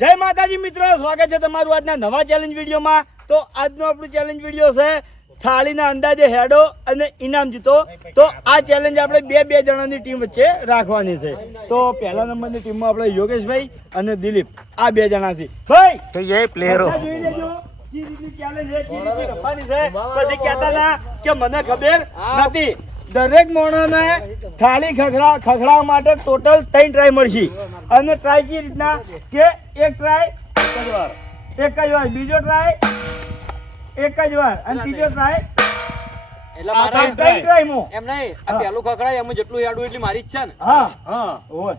જય માતાજી મિત્રો, સ્વાગત છે તમારું આજના નવા ચેલેન્જ વિડીયોમાં. તો આજનો આપણું ચેલેન્જ વિડીયો છે થાળીના અંદાજે હેડો અને ઇનામ જીતો. તો આ ચેલેન્જ આપણે બે જણાની ટીમ વચ્ચે રાખવાની છે. તો પહેલા નંબરની ટીમમાં આપણે યોગેશભાઈ અને દિલીપ આ બે જણા છે. ભાઈ તો એ પ્લેયરો જોઈ લેજો જે રીતની ચેલેન્જ છે, જે રીતની રમવાની છે. પછી કહેતા હતા કે મને ખબર નથી. દરેક માણસને થાળી ખખડાવવા માટે ટોટલ 3 ટ્રાય મળશે. અને ટ્રાય જે રીતના કે એક ટ્રાય એક જ વાર, બીજો ટ્રાય એક જ વાર અને ત્રીજો ટ્રાય એટલે મારા ત્રણ ટ્રાયમાં. એમ નહીં આ પેલું ખખડાય એમ જેટલું યાડું એટલી મારી જ છે ને. હા હોય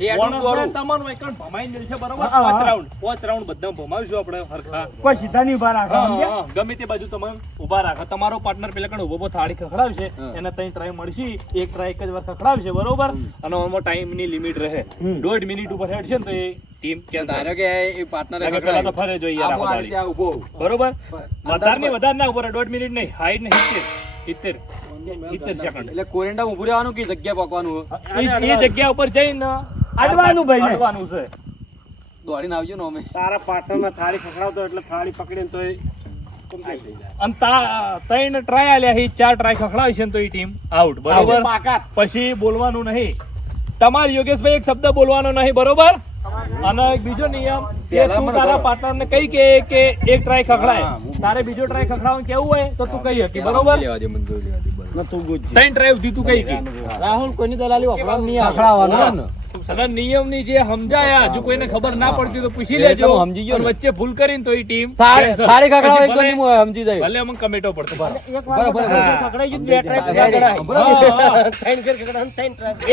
એ યાડું તોડું. તમારું એકણ ભમાઈ ગયું છે બરોબર. હા, હા. 5 રાઉન્ડ બધા ભમાવીશું આપણે હરખા. કોઈ સીધા નહીં ઉભા રાખો, સમજ્યા? હા, ગમે તે બાજુ તમે ઉભા રાખો. તમારો પાર્ટનર પેલા કણ ઉભો થાળી ખખડાવશે, એને 3 ટ્રાય મળશે. એક ટ્રાય એક જ વાર ખખડાવશે બરોબર. અને આમાં ટાઈમ ની લિમિટ રહે. 1.5 મિનિટ ઉપર હેડશે ને તો એ ટીમ ધારો કે એ પાર્ટનર પેલા તો ફરે જોઈએ યાર આખો દાડી. ઉભો બરોબર. વધારે ના ઉપર 1.5 મિનિટ નહીં, હાઈટ ને 70 સેકન્ડ. એટલે કોરેન્ડા ઉભું રહેવાનું કે જગ્યા પકવાનું એ જગ્યા ઉપર જઈને અડવાનું ભાઈ ને. અડવાનું છે. દોડીને આવજો ને અમે. તારા પાર્ટનર થાળી ખખડાવતો એટલે થાળી પકડીને તો અને 3 ટ્રાય આલ્યા છે, 4 ટ્રાય ખખડાવી છે ને તો એ ટીમ આઉટ બરોબર. પછી બોલવાનું નહીં તમારે. યોગેશભાઈ એક શબ્દ બોલવાનો નહીં બરોબર. અને એક બીજો નિયમ કે તું તારા પાર્ટનર ને કહી કે એક ટ્રાય ખખડાય, તારે બીજો ટ્રાય ખખડાવવાનું કેવું હોય તો તું કહી શકી બરોબર. 3 ટ્રાય સુધી તું કહી કે રાહુલ કોઈની દલાલી વાપરવાનું નહીં ખખડાવવાનું. અને નિયમની જે સમજાયા હજુ કોઈને ખબર ના પડતી તો પૂછી લેજો. એટલે હું સમજી ગયો ને. અને વચ્ચે ભૂલ કરીને તો એ ટીમ થાળી ખખડાવ એક કોની મોય સમજી જાય. ભલે અમને કમેન્ટો પડતો બરાબર ખખડાઈ ગયું, બે ટ્રાય ખખડાય.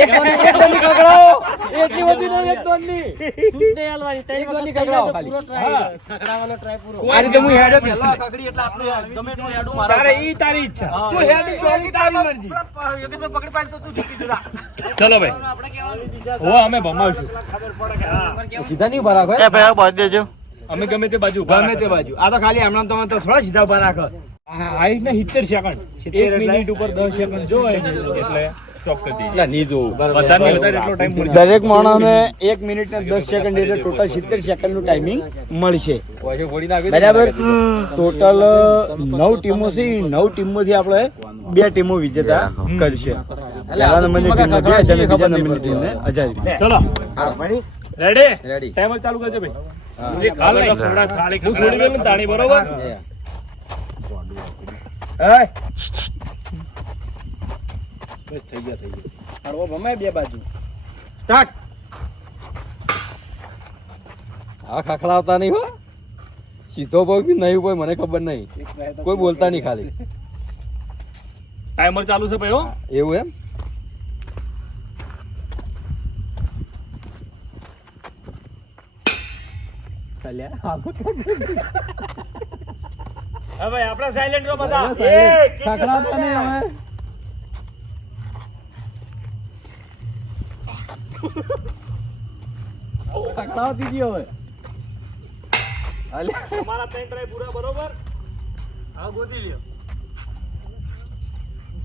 એક કોની ખખડાવો એટલી બધી નહીં. એક કોની એક કોની ખખડાવો ખાલી. આ રીતે હું હેડો પેલા ખખડી એટલે આપણે ગમે એટલું હેડું મારા. તારે ઈ તારી ઈચ્છા. તું હેડી તો ઈ તારી મરજી. યોગેશભાઈ પકડી પાડ તો તું જીતી જરા. ચલો ભાઈ, હો અમે ભમાવશું. સીધા નહીં ઉભા રાખો. એ ભાઈ બાદ દેજો. અમે ગમે તે બાજુ ઉભા ગમે તે બાજુ. આ તો ખાલી હમણાં તમે તો થોડા સીધા ઉભા રાખો. હાઈટ ને 70 સેકન્ડ. 1 મિનિટ ઉપર 10 સેકન્ડ જોય એટલે ચોક્કસ થઈ જાય. એટલે નહીં જોવું. વધારે ને વધારે એટલો ટાઈમ મળશે. દરેક માણસને 1 મિનિટ ને 10 સેકન્ડ એટલે ટોટલ 70 સેકન્ડ નું ટાઈમિંગ મળશે. પછી ફોડી નાખી બરાબર. ટોટલ 9 ટીમો છે. 9 ટીમોથી આપણે 2 ટીમો વિજેતા કરશે. પહેલા નંબરની ટીમને 2,000 અને બીજા નંબરની ટીમને 1000. ચલો રેડી રેડી. ટાઈમર ચાલુ કરજો ભાઈ. એક હાલ નહીં. હું છોડી દઉં ને તાળી બરોબર. એય, હળવો ભમાય બે બાજુ. સ્ટાર્ટ. હા ખખડાવતા નહીં હો. સીધો ભાવ બી નહીં કોઈ મને ખબર નહીં. કોઈ બોલતા નહીં ખાલી. ટાઈમર ચાલુ છે ભાઈ હો. એવું એમ. હવે આપણે સાયલેન્ટ રહો બધા. ખખડાવતા નહીં હવે. ખખડાવતી ગયો હવે. તમારા 3 ટ્રાય પૂરા બરોબર. હા, ગોતી લ્યો.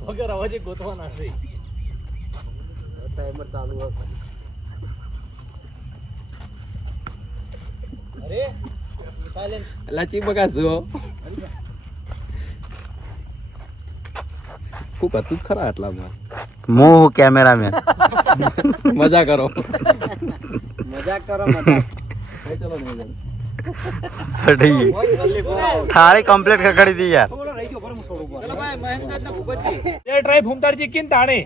વગર અવાજે ગોતવાના છે. ટાઈમર ચાલુ હશે. અરે સાયલેન્ટ. અલા ચી બગાસો. ખૂબ હતું જ ખરા આટલામાં. હું કેમેરામેન. મજા કરો. મજાક કરો, મજાક. ચલો મજા. થાળી કમ્પ્લીટ ખખડી દી યાર. એ ટ્રાય ફૂમતાડજી કિન તાણે.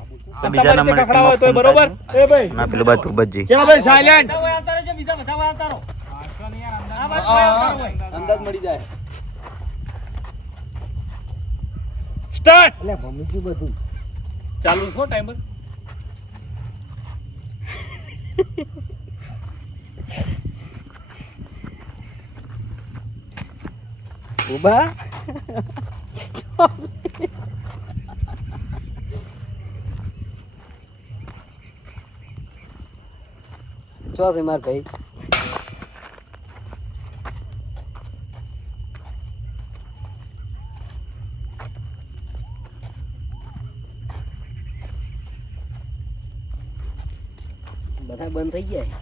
બીજા તમારે નંબરે ખખડાવા હોય તો બરોબર. એ ભાઈ ના પેલું બાદ ભૂપતજી. ચલો ભાઈ સાયલેન્ટ. અંદાજ મળી જાય. સ્ટાર્ટ. ચાલુ છો ટાઈમર. ઉભા. ચો છે માર ભાઈ. બધા બંધ થઈ જાય.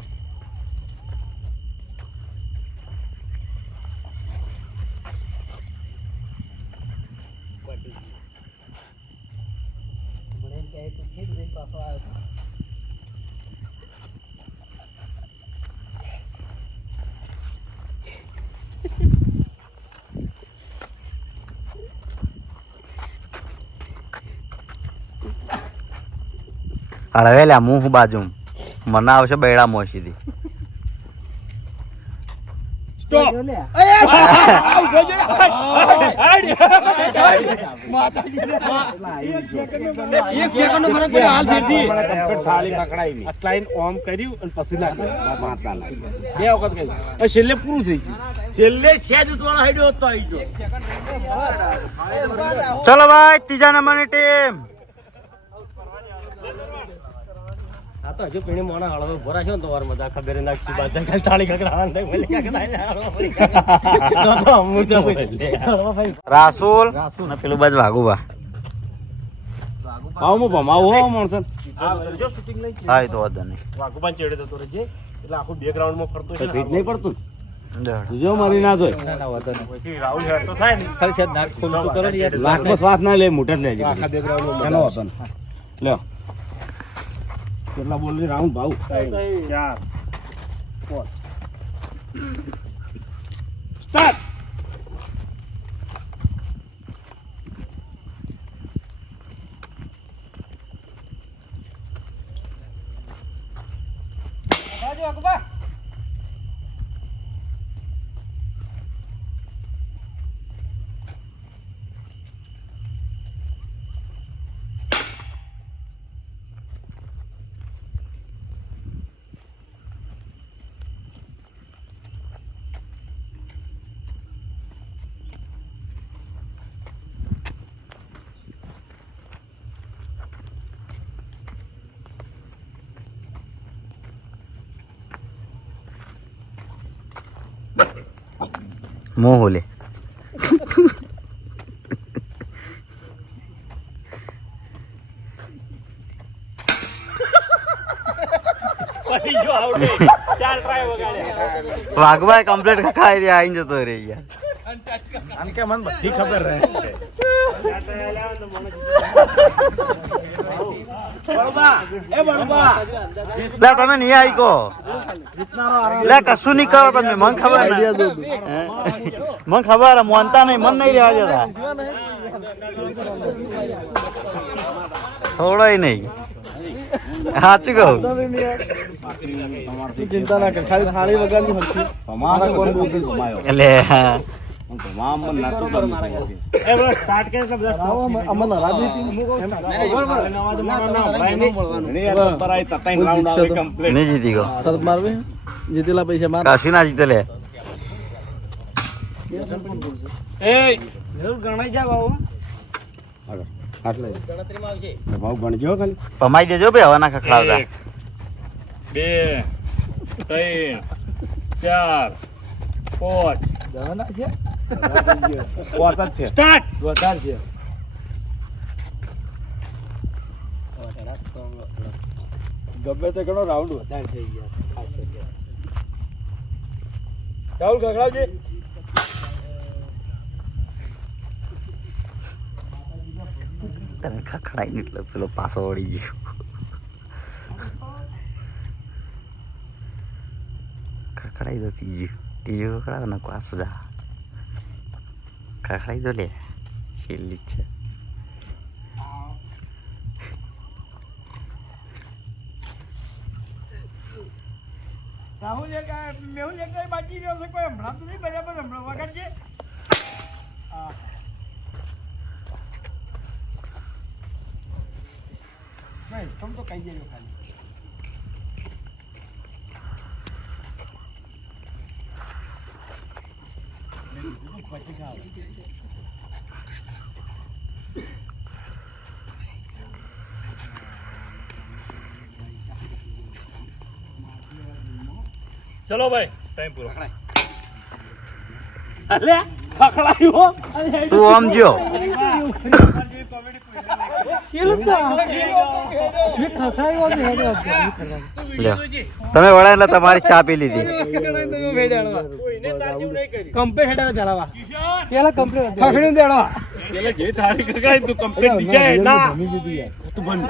હળવેલ્યા મું બાજુ મને આવશે બૈડા મોસીથી સ્ટોપ એક સેકન્ડનો ફરક પડ્યો હાલ ફેરથી. થાળી પકડાઈ આટલા ઈને ઓમ કર્યું અને પછી નાખ્યું. બે વખત કર્યું. હવે છેલ્લે પૂરું થઈ ગયું. છેલ્લે સેજ ઉતવાળો હાઈડ્યો હતો આઈ ગયો. ચલો ભાઈ ત્રીજા નંબરની ટીમ આ તો હજુ પીણી મોણા હળવો ભરા છે ને તો વાર મજા ખબર નાખી બાજા કાલ થાળી કકડાવાનું થાય બોલે તો અમૃત ભાઈ રાસુલ અને પેલું બાજુ વાઘુબા પાવમો ભમાવો હો માણસો. હા એ તો વાંધો નહીં વાઘુબાન ચેડે જતો રહેજે એટલે આખું બેકગ્રાઉન્ડ માં ફરતો કઈ ભીત નહીં પડતું જડ. જો મારી ના જોય પછી રાહુલ હેડ તો થાય ને ખાલી છે નાક ખોલતું કરો ને યાર. નાકમાં શ્વાસ ના લે મોઢે જ લેજે આખા બેકગ્રાઉન્ડમાં એનો હતો ને. લ્યો કેટલા બોલ ની રાઉન્ડ ભાવ 4 સ્ટાર્ટ મોહ લે પછી જો આવડે 4 ટ્રાય વગાડ્યા વાઘભાઈ કમ્પ્લીટ ખખાઈ દે આઈને જતો રે યાર આમ કે મને બધી ખબર રહે બળબા એ બળબા લે તમે નહીં આવી કો લે કશું નહીં કરો તમે મને ખબર ને મને ખબર હે, મોનતા નહીં મન નહીં રહેવા દેતા થોડોય નહીં સાચું કહું ચિંતા ના કર ખાલી થાળી વગાડની હરખી અમારા કોણ બોલતું ભમાયો એટલે ભમામ મન નાતો કર એ બસ સ્ટાર્ટ કરે એટલે બધા અમન રાજુ ટીમ નહીં જીતી ગયો સરદ મારવે જીતેલા પૈસા માર કશું ના જીતે લે એ જરૂર ગણાઈ જા બાબુ આટલે ભાવ ગણજો ખાલી પમાઈ દેજો બે હવાના ખખડાવતા 2 3 4 જવાના છે પોત જ છે સ્ટાર્ટ વધાર છે ગમે તે ઘણો રાઉન્ડ વધારે થઈ ગયા રાહુલ ગગડાવજે તમે ખખડાઈ એટલે પેલો પાછો વળી ગયો ખખડાઈ દો ત્રીજું ખખડાવ ને પાછો જા ખખડાઈ દો લે છેલ્લી જ છે રાહુલ એક મેહુલ એક બાકી રહ્યો છે કોઈ હમણાં તો નહીં બરાબર હમણાં વગાડજે નહીં તમ તો કહી દેજો ખાલી પછી ખાવ ચલો ભાઈ ટાઈમ પૂરો અલે પકડાયો તું આમ જો લ્યો તમે વળ્યા એટલે તમારી ચા પી લીધી કંપે હેડા પેલા પેલા કંપે ખખડી દેડવા પેલા જે થાળી કગાઈ તું કમ્પ્લીટ ડિસાઈડ ના પોકતું પણ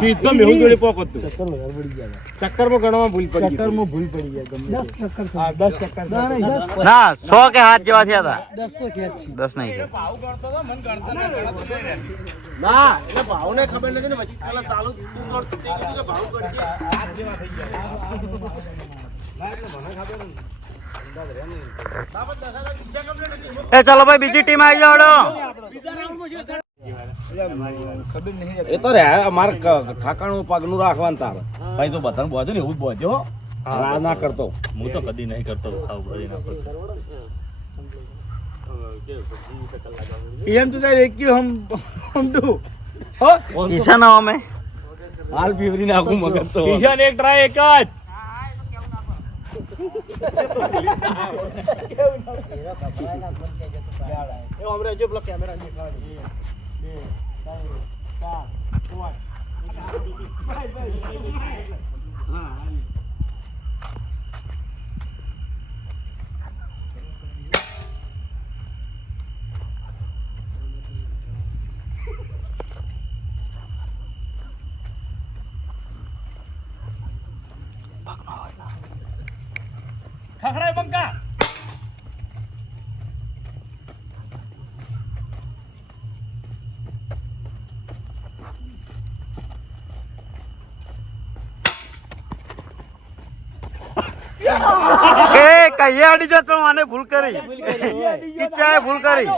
ચીજ તો મેહુલ જોડે પોકતું ચક્કરમાં ગણવામાં ભૂલ પડી ચક્કરમાં ભૂલ પડી જાય ગમે 10 ચક્કર હા 10 ચક્કર ના 100 કે 7 જેવા થયા હતા 10 તો થયા જ છે 10 નહીં થયા. ભાવ ગણતો તો મન ગણતો ના એટલે ભાવને ખબર નથી ને પછી પેલા ચાલુ તું ગણતો તે કીધું કે ભાવ ગણજે આ જેવા થઈ ગયા એ ચલો ભાઈ બીજી ટીમ આવી જાવડો. એ તો રે અમારે ઠાકાણું પગનું રાખવાનું તારે ભાઈ તો બધાને બોજો ને એવું જ બોજો ના ના કરતો હું તો કદી નહીં કરતો ખાવ કદી ના કરતો એમ તો તારે એક હમ દુ હો ઈશા ના અમે હાલ પીવરી નાખું મગજ તો કિશન એક ટ્રાય એક જ ખખડાય બંકા એ કહીએ અડી જો તો આને ભૂલ કરી કિચ્ચાએ ભૂલ કરી.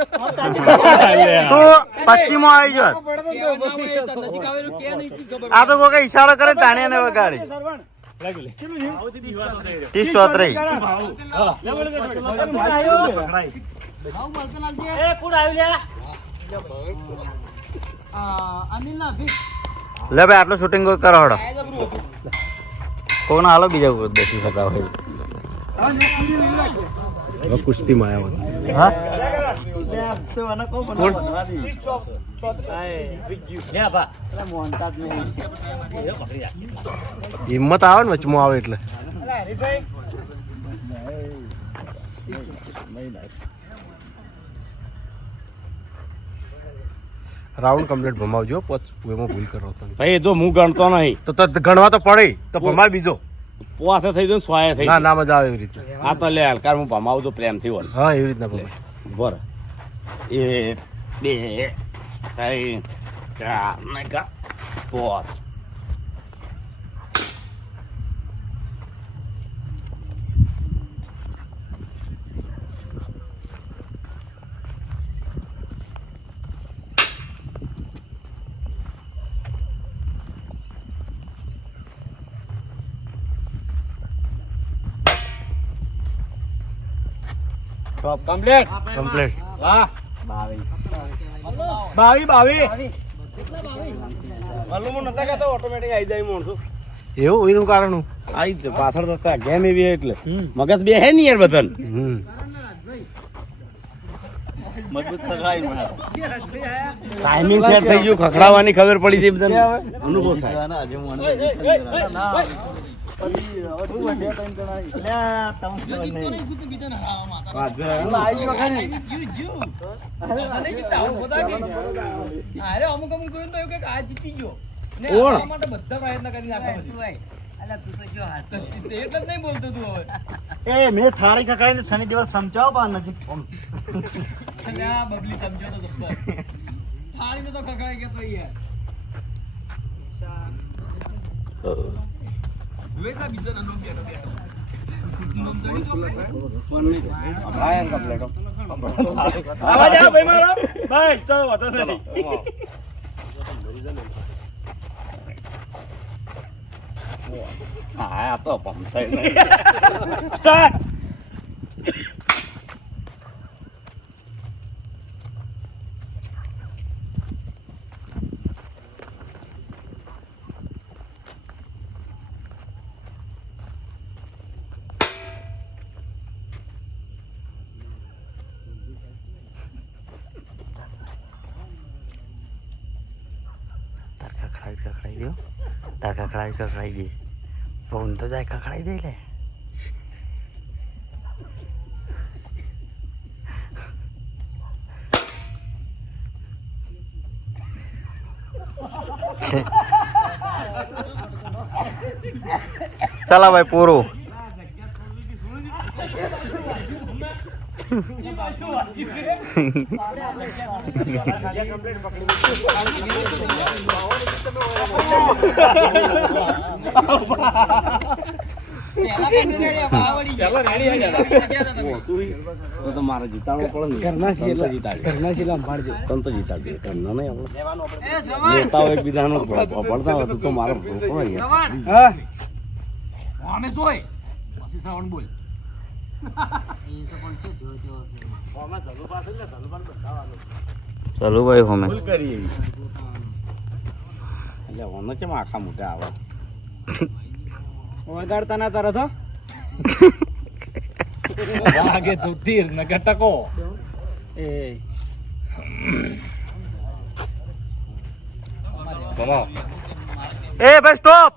30-34 તું 25 માં આવી જાત. આ તો કોઈ ઈશારો કરે ટાણિયા ને વગાડી 30-34 લે ભાઈ આટલું શૂટિંગ કોઈ કરો હડો કોણ હાલો બીજા કોઈ બેસી શકતા હોય કુસ્તી માં આવ્યા હા હિંમત આવે ને વચમાં આવે એટલે રાઉન્ડ કમ્પ્લીટ ભમાવજો એમાં ભૂલ કરો ભાઈ એ તો હું ગણતો નહીં તો ગણવા તો પડે તો ભમાય બીજો પોસે થઈ જાય સોયા થઈ ના ના મજા આવે એવી રીતે આ તો લે હલકાર હું ભમાવું તો પ્રેમથી હોય હા એવી રીતના ભમાય બર 1 2 3 4 5 કમ્પ્લીટ કમ્પ્લીટ વાહ 22 મલ્લું નતા કહેતો ઓટોમેટિક આવી જાય માણસો એવું એનું કારણ આઈ પાછળ થતા ગેમ એવી એટલે મગજ બે હે ને યાર બદન ટાઈમિંગ સેટ થઈ ગયું ખખડાવવાની ખબર પડી છે બધાને અનુભવ થાય મેં થાળી ખકડાઈને શનિ દિવસ સમજાવો બા નજીક હા તો સ્ટાર્ટ ખખડાઈ દો તાર ખખડાઈ દે ફોન તો જાય ખખડાઈ દે લે ચાલો ભાઈ પૂરું. તો મારે જીતાડવું પડે ને. ઘરના છીએ એટલે જીતાડે. ઘરના છીએ એટલે સંભાળજો. તને તો જીતાડે. ઘરના નહીં આપણે. નેતાઓ એકબીજાનો પડતા હોય તો મારો ભૂખો યાર. હા અમે જોઈ. પછી શ્રાવણ બોલ. ચાલો ભાઈ હોમે. એટલે ઓનો કેમ આખા મોટા આવે. વગાડતા ના તરત હો. વાગે તું તીર ને ટકો. એ એ ભાઈ સ્ટોપ.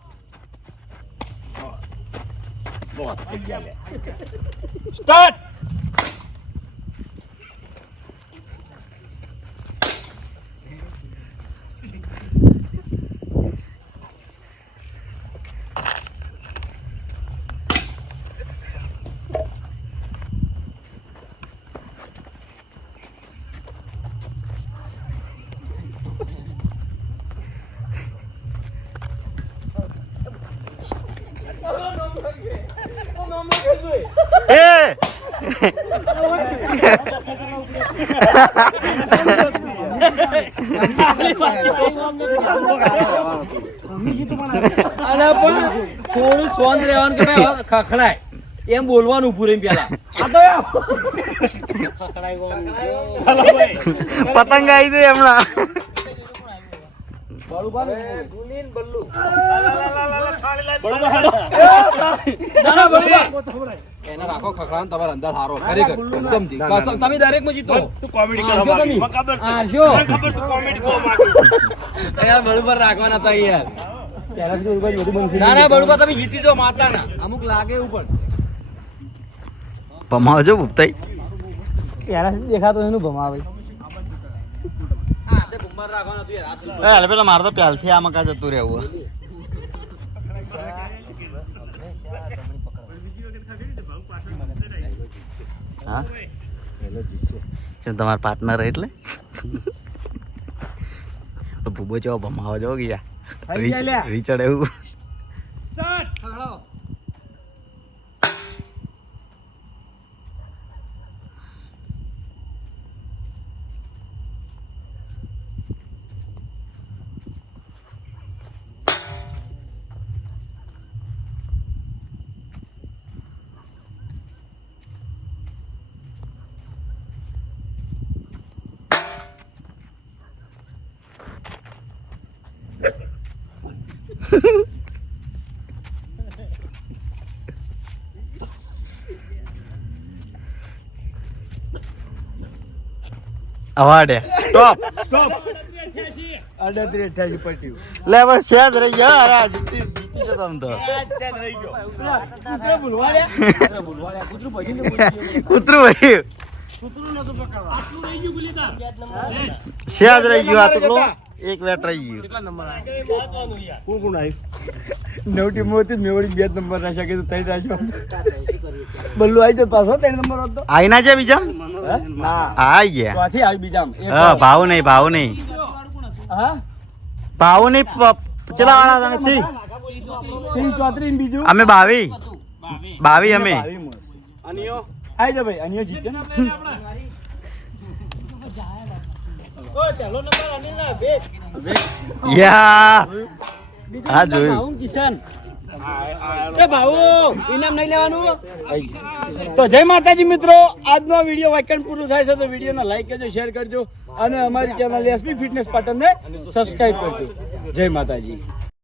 સ્ટાર્ટ. એ અને પણ થોડું શાંત રહેવાનું કે ભાઈ ખખડાય એમ બોલવાનું ઉભું રહીને પેલા. ચાલો ભાઈ. પતંગ આવી ગઈ હમણાં. એને રાખો ખખડાને તમારા અંદર હારો ખરેખર સમજી કસમ તમે દરેક માં જીતો. તું કોમેડી કરવા માંગી. મને ખબર છે. હારશો. મને ખબર તું કોમેડી કરવા માંગી. યાર બરોબર રાખવાના હતા યાર. ના ના બરોબર તમે જીતી જો માતા ના અમુક લાગે એવું પણ. ભમાવજો ભૂપતાઈ. દેખાતો એનું ભમાવે. હા તે ગુંબર રાખવાના હતું યાર. હાલ પેલા મારે તો પ્યાલથી આમાં કા જતું રહેવું. હા શું તમારા પાર્ટનર એટલે ભૂબો જો ભમાવો જો ગયા રીચડ એવું. અવાડે સ્ટોપ. અડત્રીસ 88 પટ્યું. લે બસ સેજ રહી ગયો. અરે આ જીતી જતો આમ તો. કૂતરું ભાઈ સેજ રહી ગયું. આ તો એક વેટ રહી ગયું. કોણ આવ્યું? 9 ટીમો હતી મેવડી 2 નંબર રાખ્યા કે 3 રાખ્યો. બલ્લુ આવી જતો પાછો 3 નંબર હતો. આઈના છે બીજા ના આઈ ગયા. ચોથી આવી બીજામ. હા ભાવ નહીં ભાવ નહીં હા ભાવ નહીં. ચલા વાળા તમે 30 34 ને બીજું અમે 22 અમે. અનિયો આઈ જા ભાઈ. અનિયો જીતે ને. યા હા જોયું. કિશન એ ભાઉ ઇનામ નહીં લેવાનું. તો જય માતાજી મિત્રો, આજનો વિડીયો વાક્યાન પૂરું થાય છે તો વિડીયોને લાઈક કરજો, શેર કરજો અને અમારી ચેનલ એસપી ફિટનેસ પાટણને સબસ્ક્રાઇબ કરજો. જય માતાજી.